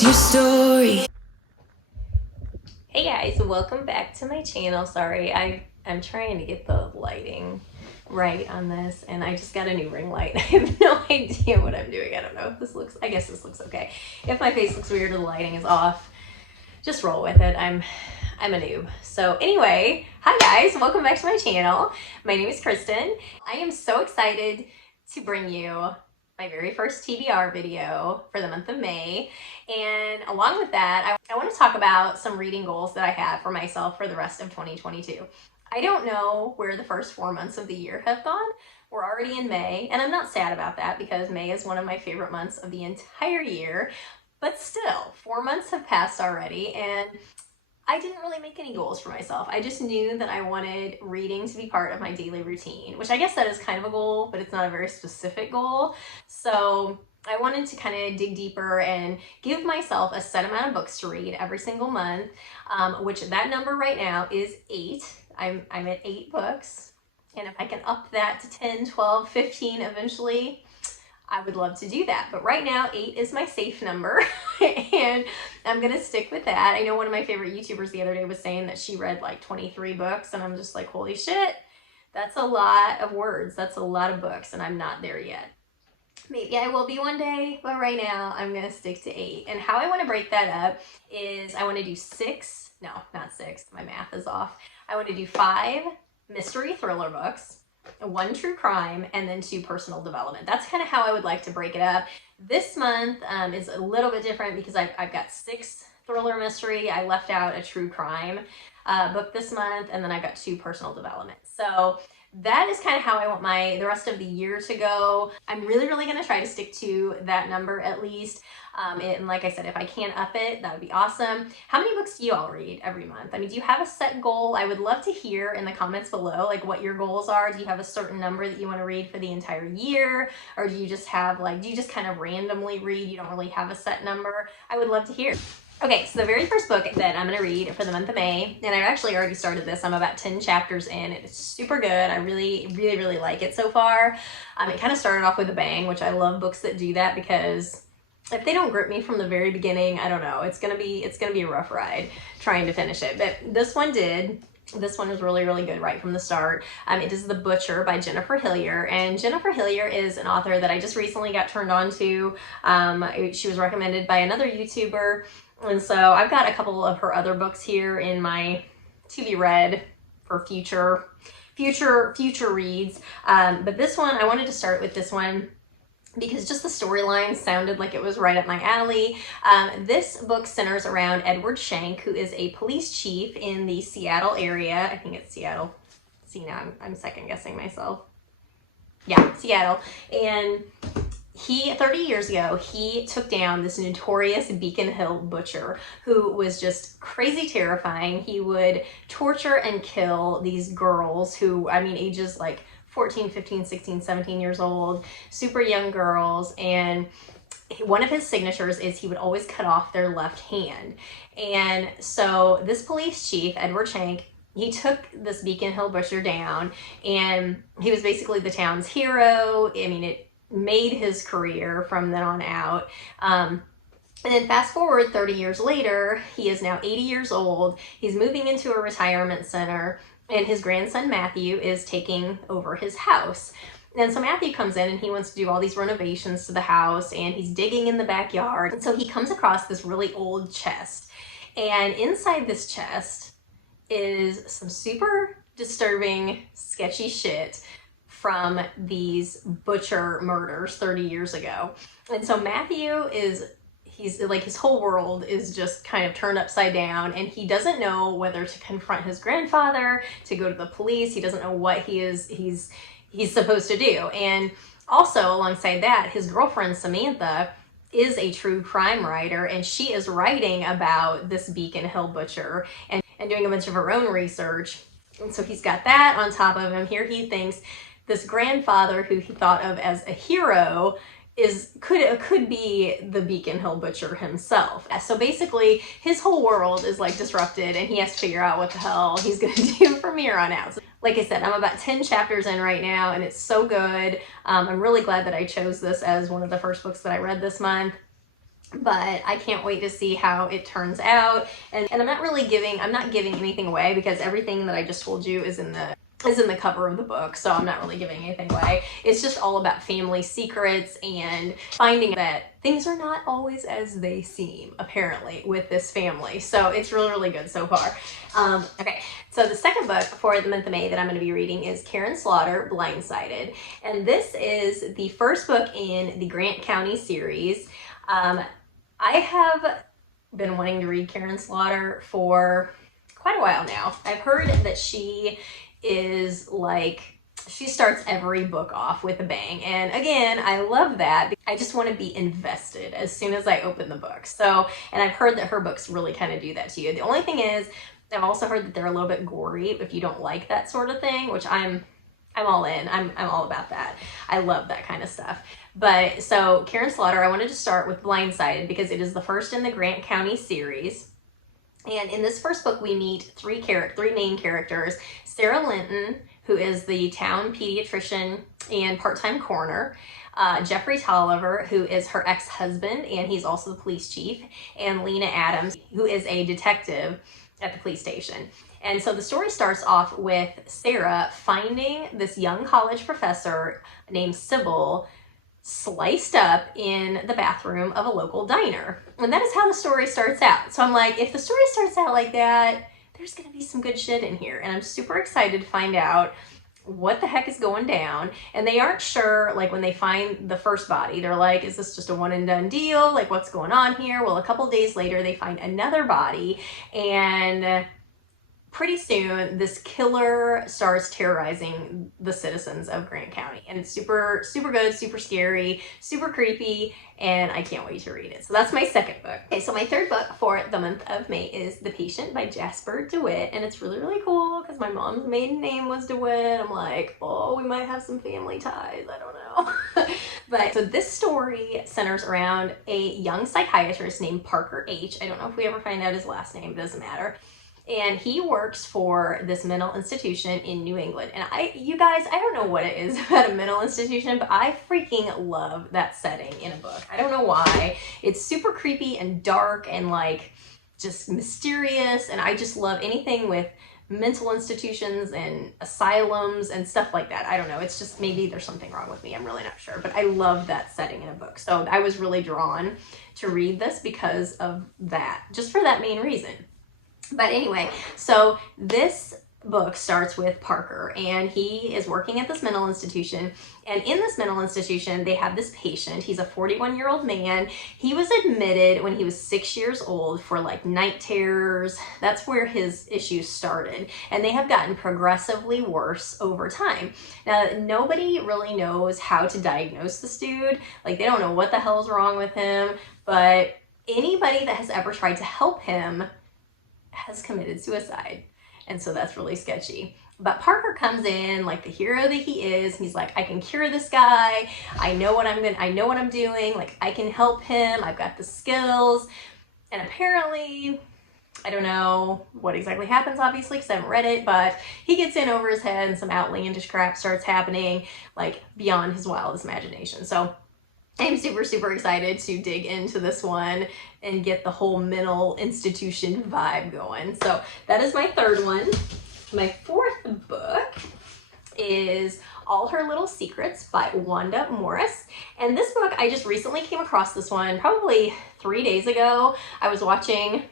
What's your story? Hey guys, welcome back to my channel. Sorry, I'm trying to get the lighting right on this, and I just got a new ring light. I have no idea what I'm doing. I don't know if this looks, I guess this looks okay. If my face looks weird or the lighting is off, just roll with it. I'm a noob. So anyway, hi guys, welcome back to my channel. My name is Kristin. I am so excited to bring you my very first TBR video for the month of May. And along with that, I want to talk about some reading goals that I have for myself for the rest of 2022. I don't know where the first 4 months of the year have gone. We're already in May, and I'm not sad about that because May is one of my favorite months of the entire year. But still, 4 months have passed already, and I didn't really make any goals for myself. I just knew that I wanted reading to be part of my daily routine, which I guess that is kind of a goal, but it's not a very specific goal. So I wanted to kind of dig deeper and give myself a set amount of books to read every single month, which that number right now is 8. I'm at 8 books. And if I can up that to 10, 12, 15 eventually, I would love to do that. But right now, 8 is my safe number and I'm gonna stick with that. I know one of my favorite YouTubers the other day was saying that she read like 23 books, and I'm just like, holy shit, that's a lot of words. That's a lot of books, and I'm not there yet. Maybe I will be one day, but right now I'm gonna stick to 8. And how I wanna break that up is I wanna do 6, no, not 6, my math is off. I wanna do 5 mystery thriller books, 1 true crime, and then 2 personal development. That's kind of how I would like to break it up. This month is a little bit different because I've got 6 thriller mystery. I left out a true crime book this month, and then I've got 2 personal development. So that is kind of how I want the rest of the year to go. I'm really going to try to stick to that number at least. And like I said, if I can up it, that would be awesome. How many books do you all read every month? I mean, do you have a set goal? I would love to hear in the comments below, like what your goals are. Do you have a certain number that you want to read for the entire year? Or do you just have do you just kind of randomly read? You don't really have a set number? I would love to hear. Okay, so the very first book that I'm going to read for the month of May, and I've actually already started this. I'm about 10 chapters in. It's super good. I really like it so far. It kind of started off with a bang, which I love books that do that, because if they don't grip me from the very beginning, I don't know. It's gonna be a rough ride trying to finish it. But this one did. This one was really good right from the start. It is The Butcher by Jennifer Hillier. And Jennifer Hillier is an author that I just recently got turned on to. She was recommended by another YouTuber. And so I've got a couple of her other books here in my to be read for future reads. But this one, I wanted to start with this one because just the storyline sounded like it was right up my alley. This book centers around Edward Shank, who is a police chief in the Seattle area. I think it's Seattle. See, now I'm second guessing myself. Yeah, Seattle. And 30 years ago, he took down this notorious Beacon Hill butcher who was just crazy terrifying. He would torture and kill these girls who, I mean, ages like 14, 15, 16, 17 years old, super young girls. And one of his signatures is he would always cut off their left hand. And so this police chief, Edward Shank, he took this Beacon Hill butcher down, and he was basically the town's hero. I mean, it made his career from then on out. And then fast forward 30 years later, he is now 80 years old. He's moving into a retirement center, and his grandson Matthew is taking over his house. And so Matthew comes in and he wants to do all these renovations to the house, and he's digging in the backyard. And so he comes across this really old chest. And inside this chest is some super disturbing, sketchy shit from these butcher murders 30 years ago. And so Matthew he's like, his whole world is just kind of turned upside down, and he doesn't know whether to confront his grandfather, to go to the police. He doesn't know what he's supposed to do. And also alongside that, his girlfriend Samantha is a true crime writer, and she is writing about this Beacon Hill butcher and doing a bunch of her own research. And so he's got that on top of him. Here he thinks this grandfather, who he thought of as a hero, could be the Beacon Hill butcher himself. So basically his whole world is like disrupted, and he has to figure out what the hell he's gonna do from here on out. So, like I said, I'm about 10 chapters in right now, and it's so good. I'm really glad that I chose this as one of the first books that I read this month. but I can't wait to see how it turns out. And I'm not giving anything away because everything that I just told you is in the cover of the book, so I'm not really giving anything away. It's just all about family secrets and finding that things are not always as they seem, apparently, with this family. So it's really, really good so far. Okay, so the second book for the month of May that I'm going to be reading is Karen Slaughter, Blindsided. And this is the first book in the Grant County series. I have been wanting to read Karen Slaughter for quite a while now. I've heard that she is like, she starts every book off with a bang. And again, I love that. I just want to be invested as soon as I open the book. So, and I've heard that her books really kind of do that to you. The only thing is, I've also heard that they're a little bit gory if you don't like that sort of thing, which I'm all in. I'm all about that. I love that kind of stuff. But so Karen Slaughter, I wanted to start with Blindsided because it is the first in the Grant County series. And in this first book, we meet three main characters. Sarah Linton, who is the town pediatrician and part-time coroner. Jeffrey Tolliver, who is her ex-husband, and he's also the police chief. And Lena Adams, who is a detective at the police station. And so the story starts off with Sarah finding this young college professor named Sybil sliced up in the bathroom of a local diner. And that is how the story starts out. So I'm like, if the story starts out like that, there's gonna be some good shit in here. And I'm super excited to find out what the heck is going down. And they aren't sure, like when they find the first body, they're like, is this just a one and done deal? Like what's going on here? Well, a couple days later, they find another body, and pretty soon this killer starts terrorizing the citizens of Grant County, and it's super, super good, super scary, super creepy, and I can't wait to read it. So that's my second book. Okay, so my third book for the month of May is The Patient by Jasper DeWitt, and it's really, really cool because my mom's maiden name was DeWitt. I'm like, oh, we might have some family ties, I don't know. But so this story centers around a young psychiatrist named Parker H. I don't know if we ever find out his last name, it doesn't matter. And he works for this mental institution in New England. And you guys, I don't know what it is about a mental institution, but I freaking love that setting in a book. I don't know why. It's super creepy and dark and like just mysterious. And I just love anything with mental institutions and asylums and stuff like that. I don't know. It's just, maybe there's something wrong with me. I'm really not sure, but I love that setting in a book. So I was really drawn to read this because of that, just for that main reason. But anyway, so this book starts with Parker, and he is working at this mental institution. And in this mental institution, they have this patient. He's a 41-year-old man. He was admitted when he was 6 years old for like night terrors. That's where his issues started. And they have gotten progressively worse over time. Now, nobody really knows how to diagnose this dude. Like, they don't know what the hell's wrong with him. But anybody that has ever tried to help him has committed suicide. And so that's really sketchy. But Parker comes in like the hero that he is. He's like, I can cure this guy. I know what I'm doing. Like, I can help him. I've got the skills. And apparently, I don't know what exactly happens, obviously, because I haven't read it, but he gets in over his head and some outlandish crap starts happening, like beyond his wildest imagination. So I'm super, super excited to dig into this one and get the whole mental institution vibe going. So that is my third one. My fourth book is All Her Little Secrets by Wanda Morris. And this book, I just recently came across this one probably 3 days ago. I was watching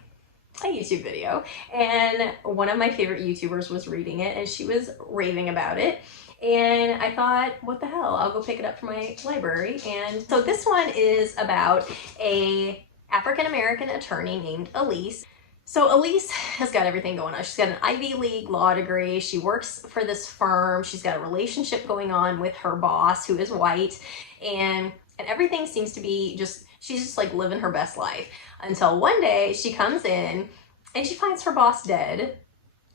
a YouTube video, and one of my favorite YouTubers was reading it, and she was raving about it. And I thought, what the hell, I'll go pick it up from my library. And so this one is about a African-American attorney named Elise. So Elise has got everything going on. She's got an Ivy League law degree. She works for this firm. She's got a relationship going on with her boss, who is white. And everything seems to be she's just like living her best life. Until one day she comes in and she finds her boss dead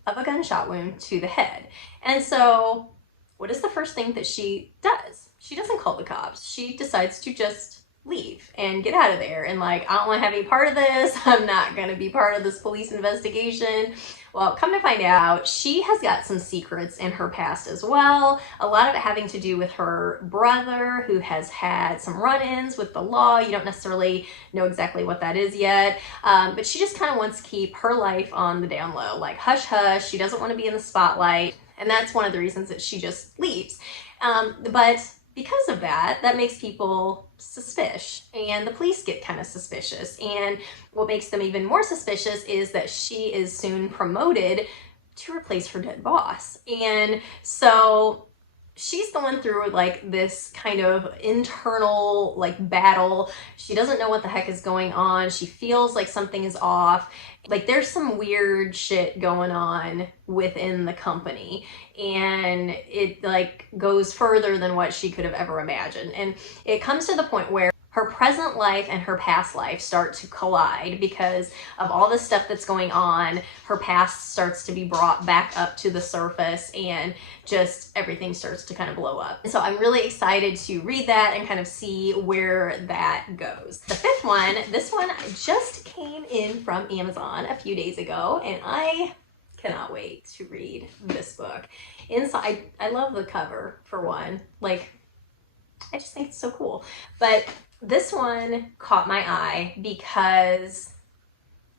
of a gunshot wound to the head. And so what is the first thing that she does? She doesn't call the cops. She decides to just leave and get out of there. And like, I don't want to have any part of this. I'm not going to be part of this police investigation. Well, come to find out, she has got some secrets in her past as well. A lot of it having to do with her brother, who has had some run-ins with the law. You don't necessarily know exactly what that is yet, but she just kind of wants to keep her life on the down low, like hush hush. She doesn't want to be in the spotlight, and that's one of the reasons that she just leaves. But because of that, that makes people suspicious, and the police get kind of suspicious. And what makes them even more suspicious is that she is soon promoted to replace her dead boss. And so she's going through like this kind of internal like battle. She doesn't know what the heck is going on. She feels like something is off. Like there's some weird shit going on within the company, and it like goes further than what she could have ever imagined. And it comes to the point where her present life and her past life start to collide because of all the stuff that's going on. Her past starts to be brought back up to the surface, and just everything starts to kind of blow up. So I'm really excited to read that and kind of see where that goes. The fifth one, this one just came in from Amazon a few days ago, and I cannot wait to read this book. Inside, I love the cover for one. Like, I just think it's so cool. But this one caught my eye because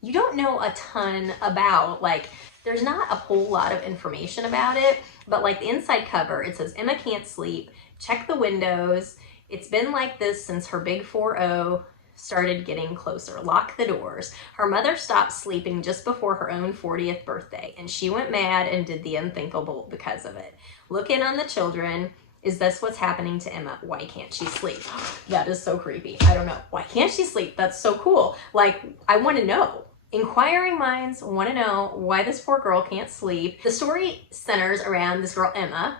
you don't know a ton about, like, there's not a whole lot of information about it, but like the inside cover, it says, Emma can't sleep, check the windows, it's been like this since her big 4-0 started getting closer, lock the doors. Her mother stopped sleeping just before her own 40th birthday, and she went mad and did the unthinkable because of it. Look in on the children. Is this what's happening to Emma? Why can't she sleep? That is so creepy. I don't know. Why can't she sleep? That's so cool. Like, I want to know. Inquiring minds want to know why this poor girl can't sleep. The story centers around this girl, Emma,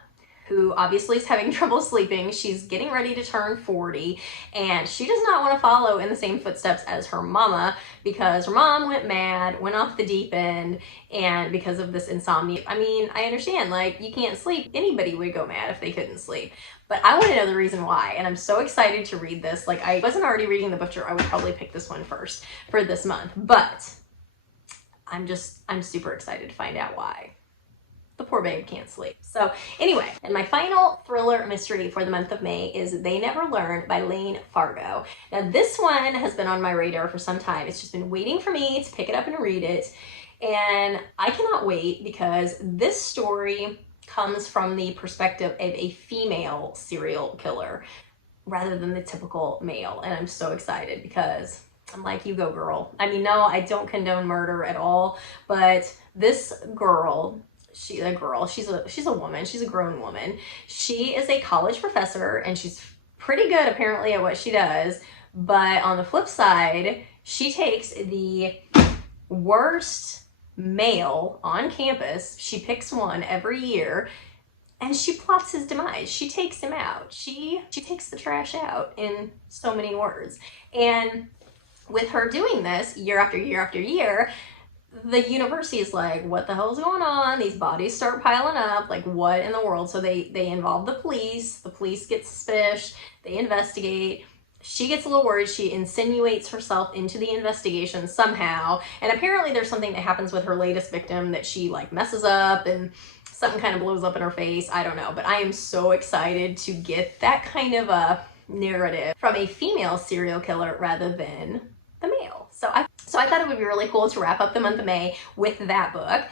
who obviously is having trouble sleeping. She's getting ready to turn 40, and she does not want to follow in the same footsteps as her mama because her mom went mad, went off the deep end, and because of this insomnia. I mean, I understand, like, you can't sleep. Anybody would go mad if they couldn't sleep. But I want to know the reason why, and I'm so excited to read this. Like, I wasn't already reading The Butcher, I would probably pick this one first for this month, but I'm super excited to find out why the poor babe can't sleep. So anyway, and my final thriller mystery for the month of May is They Never Learn by Lane Fargo. Now this one has been on my radar for some time. It's just been waiting for me to pick it up and read it. And I cannot wait because this story comes from the perspective of a female serial killer rather than the typical male. And I'm so excited because I'm like, you go girl. I mean, no, I don't condone murder at all, but this girl, she's a woman, she's a grown woman. She is a college professor and she's pretty good apparently at what she does, but on the flip side, she takes the worst male on campus, she picks one every year, and she plots his demise. She takes him out. She takes the trash out in so many words. And with her doing this year after year after year, the university is like, what the hell's going on? These bodies start piling up, like what in the world? So they involve the police get suspicious, they investigate. She gets a little worried, she insinuates herself into the investigation somehow, and apparently there's something that happens with her latest victim that she like messes up and something kind of blows up in her face, I don't know, but I am so excited to get that kind of a narrative from a female serial killer rather than the male. So I thought it would be really cool to wrap up the month of May with that book.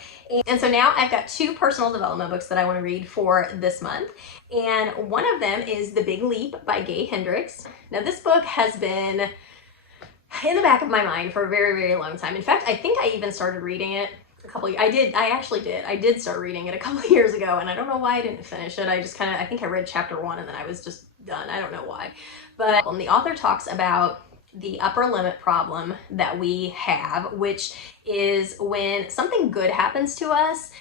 And so now I've got 2 personal development books that I want to read for this month. And one of them is The Big Leap by Gay Hendricks. Now this book has been in the back of my mind for a very, very long time. In fact, I think I even started reading it I did start reading it a couple of years ago, and I don't know why I didn't finish it. I think I read chapter 1 and then I was just done. I don't know why. But the author talks about the upper limit problem that we have, which is when something good happens to us,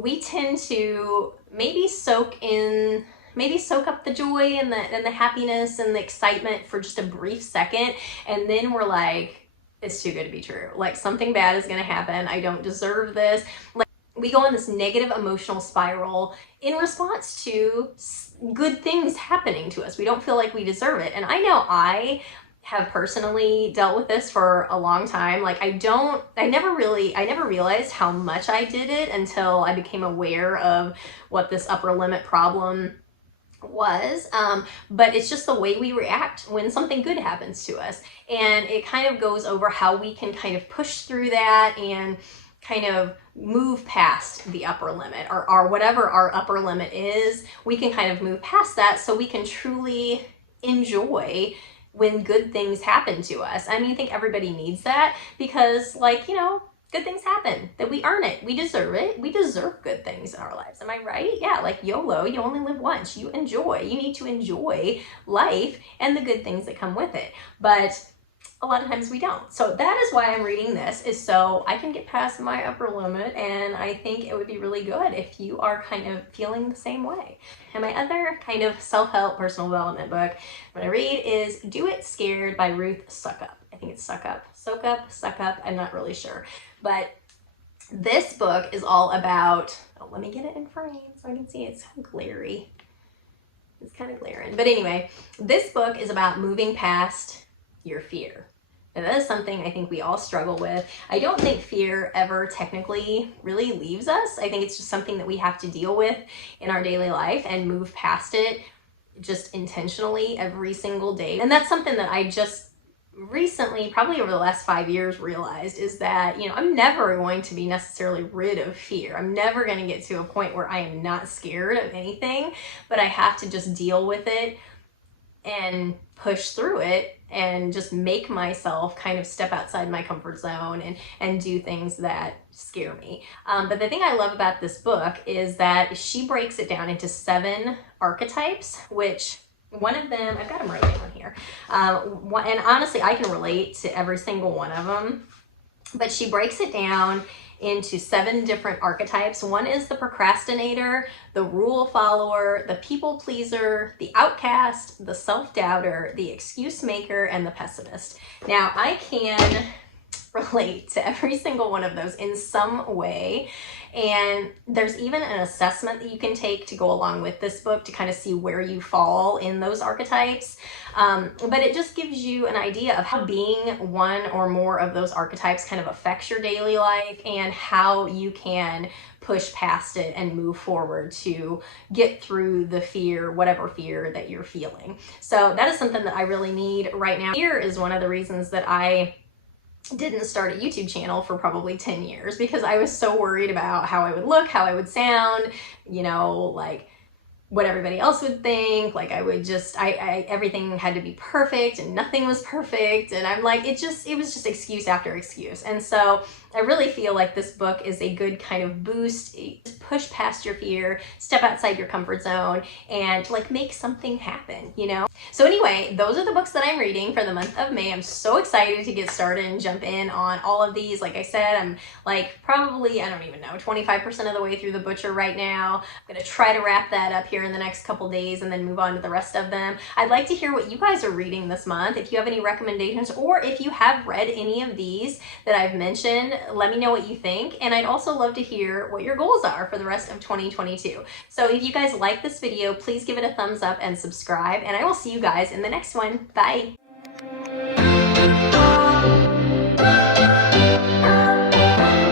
we tend to maybe soak up the joy and the happiness and the excitement for just a brief second, and then we're like, it's too good to be true. Like, something bad is gonna happen. I don't deserve this. Like, we go on this negative emotional spiral in response to good things happening to us. We don't feel like we deserve it. And I know I have personally dealt with this for a long time. Like I never realized how much I did it until I became aware of what this upper limit problem was. But it's just the way we react when something good happens to us. And it kind of goes over how we can kind of push through that and kind of move past the upper limit, or whatever our upper limit is. We can kind of move past that so we can truly enjoy when good things happen to us. I mean, I think everybody needs that because, like, you know, good things happen, that we earn it, we deserve it, we deserve good things in our lives. Am I right? Yeah, like YOLO, you only live once. You need to enjoy life and the good things that come with it. But a lot of times we don't. So that is why I'm reading this, is so I can get past my upper limit, and I think it would be really good if you are kind of feeling the same way. And my other kind of self-help personal development book I'm gonna read is Do It Scared by Ruth Suckup. I think it's Suck Up, I'm not really sure. But this book is all about, oh, let me get it in frame so I can see. It's so glary. It's kind of glaring. But anyway, this book is about moving past your fear. And that is something I think we all struggle with. I don't think fear ever technically really leaves us. I think it's just something that we have to deal with in our daily life and move past it just intentionally every single day. And that's something that I just recently, probably over the last 5 years, realized is that, you know, I'm never going to be necessarily rid of fear. I'm never going to get to a point where I am not scared of anything, but I have to just deal with it and push through it and just make myself kind of step outside my comfort zone and do things that scare me. But the thing I love about this book is that she breaks it down into 7 archetypes, which one of them, I've got them right down here. And honestly, I can relate to every single one of them, but she breaks it down into 7 different archetypes. One is the procrastinator, the rule follower, the people pleaser, the outcast, the self-doubter, the excuse maker, and the pessimist. Now, I can relate to every single one of those in some way. And there's even an assessment that you can take to go along with this book to kind of see where you fall in those archetypes. But it just gives you an idea of how being one or more of those archetypes kind of affects your daily life and how you can push past it and move forward to get through the fear, whatever fear that you're feeling. So that is something that I really need right now. Fear is one of the reasons that I didn't start a YouTube channel for probably 10 years because I was so worried about how I would look, how I would sound, you know, like what everybody else would think. Like I would just, everything had to be perfect and nothing was perfect. And I'm like, it was just excuse after excuse. And so I really feel like this book is a good kind of boost. Push past your fear, step outside your comfort zone, and like make something happen, you know? So anyway, those are the books that I'm reading for the month of May. I'm so excited to get started and jump in on all of these. Like I said, I'm like probably, I don't even know, 25% of the way through The Butcher right now. I'm gonna try to wrap that up here in the next couple days and then move on to the rest of them. I'd like to hear what you guys are reading this month. If you have any recommendations, or if you have read any of these that I've mentioned, let me know what you think. And I'd also love to hear what your goals are for the rest of 2022. So if you guys like this video, please give it a thumbs up and subscribe, and I will see you guys in the next one. Bye.